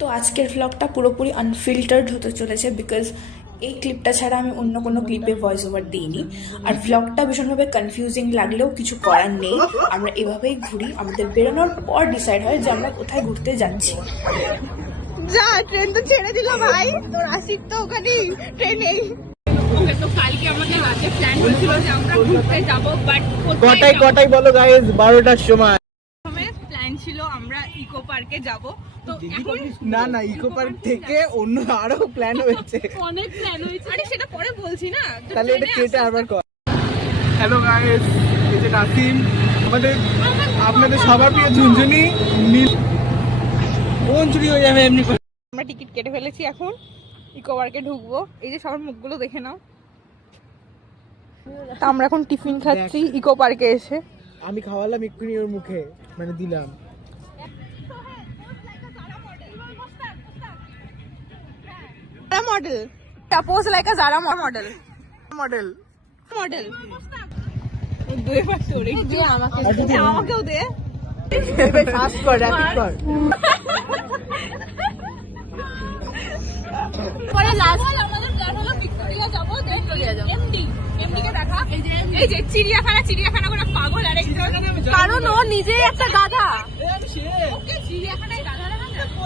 তো আজকের ভ্লগটা পুরোপুরি আনফিল্টার্ড হতে চলেছে বিকজ এই ক্লিপটা ছাড়া আমি অন্য কোনো ক্লিপে ভয়েস ওভার দিইনি। আর ভ্লগটা ভীষণভাবে কনফিউজিং লাগলেও কিছু করার নেই, আমরা এভাবেই ঘুরি। আমাদের বেরোনোর পর ডিসাইড হয় যে আমরা কোথায় ঘুরতে যাচ্ছি। যা ট্রেন তো ছেড়ে দিল ভাই, তোর আশিক তো ওখানে ট্রেনেই। ওকে, তো কালকে আমাদের রাতে প্ল্যান হয়েছিল যে আমরা ঘুরতে যাব, বাট কটাই বলো গাইস? 12টার সময় প্ল্যান ছিল আমরা ইকো পার্কে যাব। তো এখন না ইকো পার্ক থেকে অন্য আরো প্ল্যান হয়েছে। অনেক প্ল্যান হয়েছে, আরে সেটা পরে বলছি না। তাহলে এটা কেটে আবার কর। হ্যালো গাইস, এই যে নাসিম, আপনাদের সবার প্রিয় ঝুনঝুনি নীল কোন চুরি হয়ে যাবে এমনি করে। আমরা টিকিট কেটে ফেলেছি, এখন ইকো পার্কে ঢুকবো। এই যে সবার মুখগুলো দেখে নাও। তা আমরা এখন টিফিন খাচ্ছি ইকো পার্কে এসে। আমি খাওয়ালাম এক্ষুনি ওর মুখে, মানে দিলাম। Model suppose like a Zara model model model দুই পাশে ওরে দে, আমাকেও দে। ফাস্ট কর, র‍্যাপিড কর। পরে লাস্ট আমাদের প্ল্যান হলো ভিক্টোরিয়া যাব, দেন ভিক্টোরিয়া যাব। এমডি কে দেখা, এই যে চিড়িয়াখানা করে পাগল আরেকজন, কারণ ও নিজেই একটা গাধা। ওকে চিড়িয়াখানায়